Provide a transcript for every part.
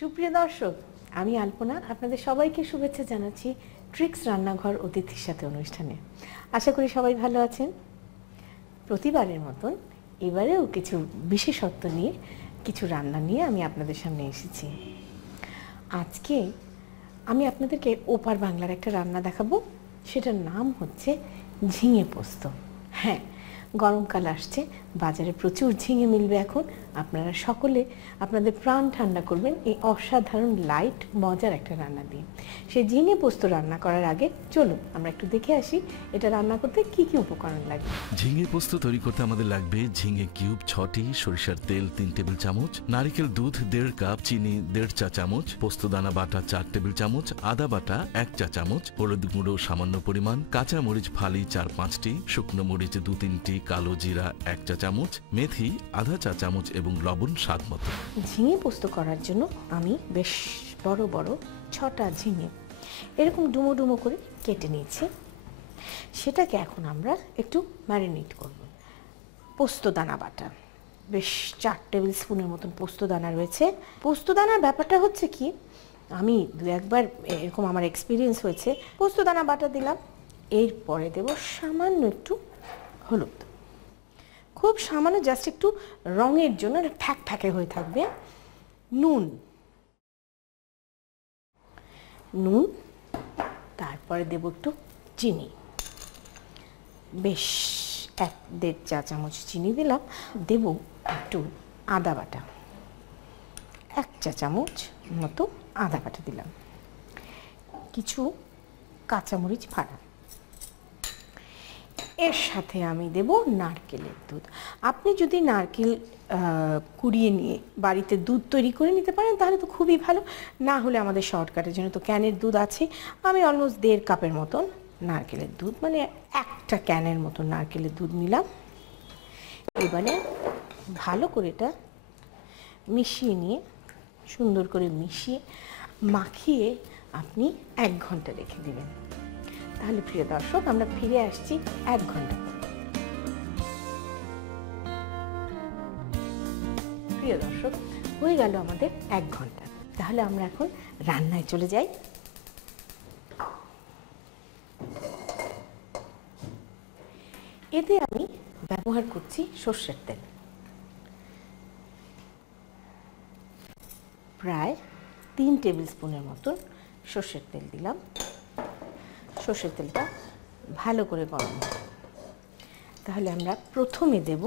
সুপ্রিয় দর্শক, আমি আলপনা আপনাদের সবাইকে শুভেচ্ছা জানাচ্ছি ট্রিক্স রান্নাঘর অতিথির সাথে অনুষ্ঠানে। আশা করি সবাই ভালো আছেন। প্রতিবারের মতন এবারেও কিছু বিশেষত্ব নিয়ে কিছু রান্না নিয়ে আমি আপনাদের সামনে এসেছি। আজকে আমি আপনাদেরকে ওপার বাংলার একটা রান্না দেখাবো। সেটার নাম হচ্ছে ঝিঙে পোস্ত। হ্যাঁ, গরমকাল আসছে, বাজারে প্রচুর ঝিঙে মিলবে এখন। আপনারা সকলে আপনাদের প্রাণ ঠান্ডা করবেন এই অসাধারণ লাইট মজার একটা রান্না দিয়ে। সেই ঝিঙে পোস্ত রান্না করার আগে চলুন আমরা একটু দেখে আসি এটা রান্না করতে কি কি উপকরণ লাগে। ঝিঙে পোস্ত তৈরি করতে আমাদের লাগবে ঝিঙে কিউব 6টি, সরিষার তেল 3 টেবিল চামচ, নারিকেল দুধ 1.5 কাপ, চিনি 1.5 চা চামচ, পোস্তদানা বাটা 4 টেবিল চামচ, আদা বাটা 1 চা চামচ, হলুদ গুঁড়ো সামান্য পরিমাণ, কাঁচা মরিচ ফালি 4-5টি, শুকনো মরিচ 2-3টি, কালো জিরা 1 চা চামচ, মেথি আধা চা চামচ এবং লবণ স্বাদ মতো। ঝিঙে পোস্ত করার জন্য আমি বেশ বড় বড় 6টা ঝিঙে এরকম ডুমো ডুমো করে কেটে নিয়েছি। সেটাকে এখন আমরা একটু ম্যারিনেট করব। পোস্তদানা বাটা বেশ 4 টেবিল স্পুনের মতন পোস্তদানা রয়েছে। পোস্তদানার ব্যাপারটা হচ্ছে কি, আমি 2-1বার এরকম আমার এক্সপিরিয়েন্স হয়েছে। পোস্তদানা বাটা দিলাম, এরপরে দেব সামান্য একটু হলুদ, খুব সামান্য, জাস্ট একটু রঙের জন্য, ফ্যাক ফ্যাকে হয়ে থাকবে। নুন, তারপরে দেব একটু চিনি, বেশ 1-1.5 চা চামচ চিনি দিলাম। দেব একটু আদা বাটা, 1 চা চামচ মতো আদা বাটা দিলাম, কিছু কাঁচামরিচ ফাড়া। এর সাথে আমি দেব নারকেলের দুধ। আপনি যদি নারকেল কুড়িয়ে নিয়ে বাড়িতে দুধ তৈরি করে নিতে পারেন তাহলে তো খুবই ভালো, না হলে আমাদের শর্টকাটের জন্য তো ক্যানের দুধ আছে। আমি অলমোস্ট 1.5 কাপের মতন নারকেলের দুধ, মানে একটা ক্যানের মতন নারকেলের দুধ নিলাম। এবারে ভালো করে এটা মিশিয়ে নিয়ে, সুন্দর করে মিশিয়ে মাখিয়ে আপনি 1 ঘন্টা রেখে দিবেন। তাহলে প্রিয় দর্শক, আমরা ফিরে আসছি 1 ঘন্টা পর। প্রিয় দর্শক, হয়ে গেল আমাদের 1 ঘন্টা। তাহলে আমরা এখন রান্নায় চলে যাই। এতে আমি ব্যবহার করছি সর্ষের তেল, প্রায় 3 টেবিল স্পুনের মতন সর্ষের তেল দিলাম। সর্ষের তেলটা ভালো করে গরম। তাহলে আমরা প্রথমে দেব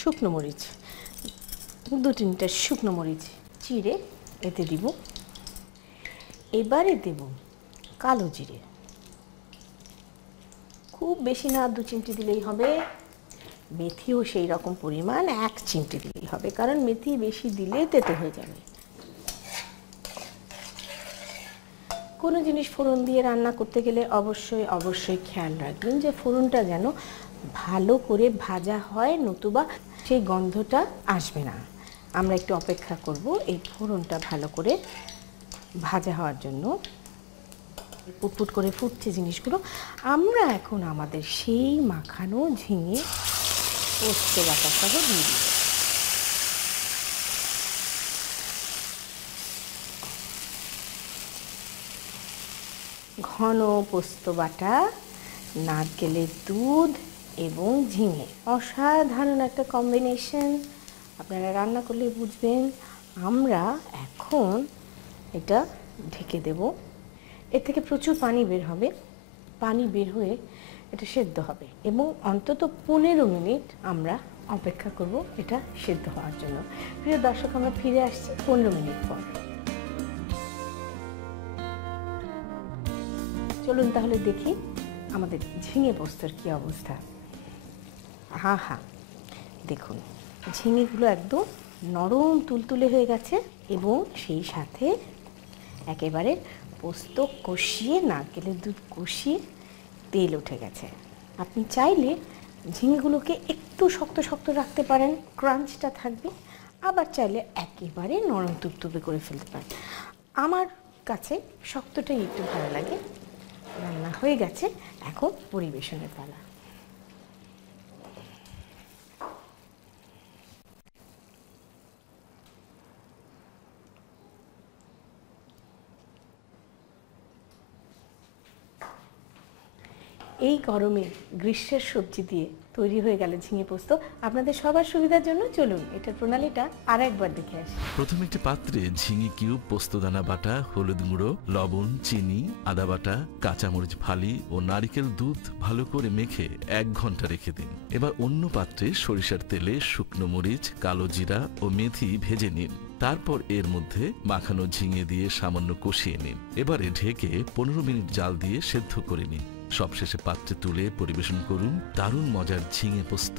শুকনো মরিচ, 2-3টা শুকনো মরিচ চিড়ে এতে দিব। এবারে দেব কালো জিরে, খুব বেশি না, 2 চিমটি দিলেই হবে। মেথিও সেই রকম পরিমাণ 1 চিমটি দিলেই হবে, কারণ মেথি বেশি দিলে তেতো হয়ে যাবে। কোনো জিনিস ফোড়ন দিয়ে রান্না করতে গেলে অবশ্যই অবশ্যই খেয়াল রাখবেন যে ফোড়নটা যেন ভালো করে ভাজা হয়, নতুবা সেই গন্ধটা আসবে না। আমরা একটু অপেক্ষা করব এই ফোড়নটা ভালো করে ভাজা হওয়ার জন্য। পুটপুট করে ফুটছে জিনিসগুলো। আমরা এখন আমাদের সেই মাখানো ঝিঙে পোস্ত বাটা সহ দিয়ে দিই। ঘন পোস্ত বাটা, নারকেলের দুধ এবং ঝিঙে, অসাধারণ একটা কম্বিনেশন। আপনারা রান্না করলে বুঝবেন। আমরা এখন এটা ঢেকে দেব। এর থেকে প্রচুর পানি বের হবে, পানি বের হয়ে এটা সেদ্ধ হবে এবং অন্তত 15 মিনিট আমরা অপেক্ষা করব এটা সেদ্ধ হওয়ার জন্য। প্রিয় দর্শক, আমরা ফিরে আসছি 15 মিনিট পর। চলুন তাহলে দেখি আমাদের ঝিঙে পোস্তর কি অবস্থা। হা, দেখুন ঝিঙেগুলো একদম নরম তুলতুলে হয়ে গেছে এবং সেই সাথে একেবারে পোস্ত কষিয়ে, নারকেলের দুধ কষিয়ে তেল উঠে গেছে। আপনি চাইলে ঝিঙেগুলোকে একটু শক্ত শক্ত রাখতে পারেন, ক্রাঞ্চটা থাকবে। আবার চাইলে একেবারে নরম তুপতুপে করে ফেলতে পারেন। আমার কাছে শক্তটাই একটু ভালো লাগে। রান্না হয়ে গেছে, এখন পরিবেশনের পালা। এই গরমে গ্রীষ্মের সবজি দিয়ে তৈরি হয়ে গেল ঝিঙে পোস্ত। আপনাদের সবার সুবিধার জন্য চলুন এটার প্রণালীটা আর একবার দেখে আসি। প্রথমে একটি পাত্রে ঝিঙে কিউব, পোস্তদানা বাটা, হলুদ গুঁড়ো, লবণ, চিনি, আদা বাটা, কাঁচামরিচ ফালি ও নারিকেল দুধ ভালো করে মেখে 1 ঘন্টা রেখে দিন। এবার অন্য পাত্রে সরিষার তেলে শুকনো মরিচ, কালো জিরা ও মেথি ভেজে নিন। তারপর এর মধ্যে মাখানো ঝিঙে দিয়ে সামান্য কষিয়ে নিন। এবারে ঢেকে 15 মিনিট জাল দিয়ে সেদ্ধ করে নিন। সবশেষে পাত্রে তুলে পরিবেশন করুন দারুণ মজার ঝিঙে পোস্ত।